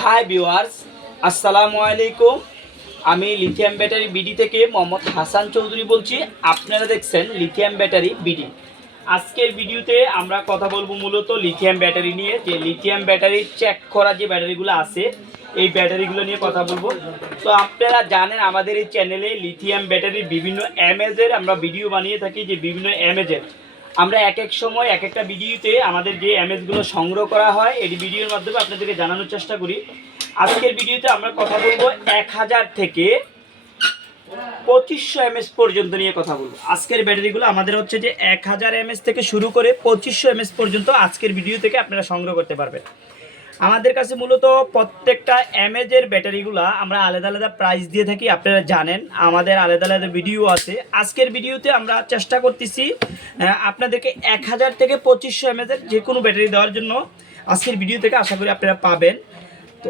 Hi viewers, আসসালামু আলাইকুম। আমি লিথিয়াম ব্যাটারি বিডি থেকে মোহাম্মদ হাসান চৌধুরী বলছি। আপনারা দেখছেন লিথিয়াম ব্যাটারি বিডি। আজকের ভিডিওতে আমরা কথা বলবো মূলত লিথিয়াম ব্যাটারি নিয়ে, যে লিথিয়াম ব্যাটারি চেক করা যে ব্যাটারিগুলো আছে এই ব্যাটারিগুলো নিয়ে কথা বলবো। তো আপনারা জানেন আমাদের এই চ্যানেলে লিথিয়াম ব্যাটারির বিভিন্ন এমএজের আমরা ভিডিও বানিয়ে থাকি, যে বিভিন্ন এমএজের আমরা এক এক সময় এক একটা ভিডিওতে আমাদের যে এমএসগুলো সংগ্রহ করা হয় এই ভিডিওর মাধ্যমে আপনাদেরকে জানানোর চেষ্টা করি। আজকের ভিডিওতে আমরা কথা বলবো 1000 থেকে 2500 এমএস পর্যন্ত নিয়ে কথা বলবো। আজকের ব্যাটারিগুলো আমাদের হচ্ছে যে 1000 এমএস থেকে শুরু করে 2500 এমএস পর্যন্ত আজকের ভিডিও থেকে আপনারা সংগ্রহ করতে পারবেন। আমাদের কাছে মূলত প্রত্যেকটা এমএজের ব্যাটারিগুলো আমরা আলাদা আলাদা প্রাইস দিয়ে থাকি, আপনারা জানেন আমাদের আলাদা আলাদা ভিডিও আছে। আজকের ভিডিওতে আমরা চেষ্টা করতেছি আপনাদেরকে 1000 থেকে 2500 এমএজের যে কোনো ব্যাটারি দেওয়ার জন্য। আজকের ভিডিও থেকে আশা করি আপনারা পাবেন। তো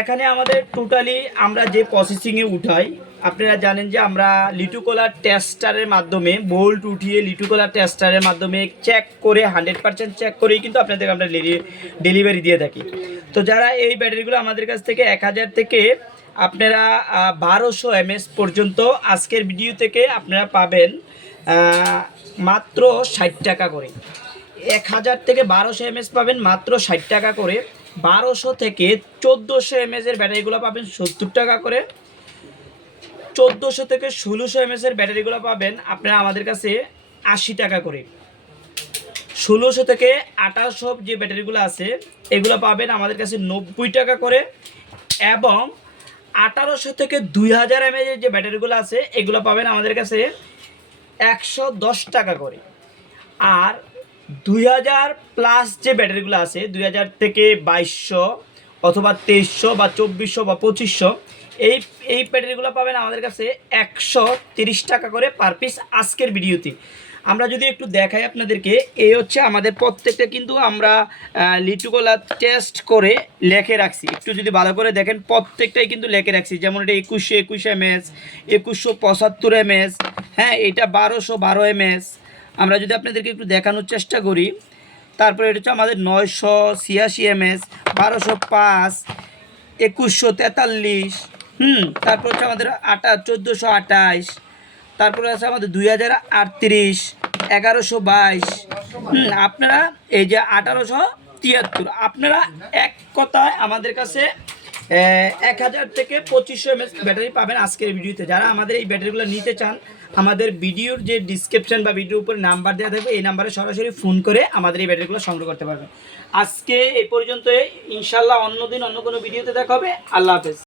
এখানে আমাদের টোটালি আমরা যে প্রসেসিংয়ে উঠাই, আপনারা জানেন যে আমরা লিটুকোলার টেস্টারের মাধ্যমে বোল্ট উঠিয়ে লিটুকোলার টেস্টারের মাধ্যমে চেক করে 100% চেক করেই কিন্তু আপনাদের আমরা ডেলিভারি দিয়ে থাকি। তো যারা এই ব্যাটারিগুলো আমাদের কাছ থেকে 1000 থেকে আপনারা 1200 এমএস পর্যন্ত আজকের ভিডিও থেকে আপনারা পাবেন মাত্র 60 টাকা করে। 1000 থেকে 1200 এমএস পাবেন মাত্র 60 টাকা করে। 1200 থেকে 1400 এমএসের ব্যাটারিগুলো পাবেন 70 টাকা করে। 1400 থেকে 1600 এমএসের ব্যাটারিগুলো পাবেন আপনারা আমাদের কাছে 80 টাকা করে। 1600 থেকে 1800 যে ব্যাটারিগুলো আছে এগুলো পাবেন আমাদের কাছে 90 টাকা করে। এবং 1800 থেকে 2000 এমএসের যে ব্যাটারিগুলো আছে এগুলো পাবেন আমাদের কাছে 110 টাকা করে। আর 2000 প্লাস যে ব্যাটারিগুলো আছে 2000 থেকে 2200 অথবা 2300 বা 2400 বা 2500 এই ব্যাটারিগুলো পাবেন আমাদের কাছে 130 টাকা করে পার পিস। আজকের ভিডিওতে আমরা যদি একটু দেখাই আপনাদেরকে, এই হচ্ছে আমাদের প্রত্যেকটা কিন্তু আমরা লিটুকোলা টেস্ট করে লেখে রাখছি। একটু যদি ভালো করে দেখেন প্রত্যেকটাই কিন্তু লেখে রাখছি, যেমন এটা 2121 এমএস, 2175 এমএস, হ্যাঁ এটা 1212 এমএস। আমরা যদি আপনাদেরকে একটু দেখানোর চেষ্টা করি, তারপরে এটা হচ্ছে আমাদের 986 এমএস, 1205, 2143, তারপর হচ্ছে আমাদের 1428, তারপরে আছে আমাদের 2038, 1122, আপনারা এই যে 1873। আপনারা এক কথায় আমাদের কাছে 1000 থেকে 2500 এমএস ব্যাটারি পাবেন আজকের ভিডিওতে। যারা আমাদের এই ব্যাটারিগুলো নিতে চান আমাদের ভিডিওর যে ডিসক্রিপশন বা ভিডিওর উপরে নাম্বার দেওয়া থাকবে এই নাম্বারে সরাসরি ফোন করে আমাদের এই ব্যাটারিগুলো সংগ্রহ করতে পারবেন। আজকে এই পর্যন্ত, ইনশাল্লাহ অন্য দিন অন্য কোনো ভিডিওতে দেখা হবে। আল্লাহ হাফেজ।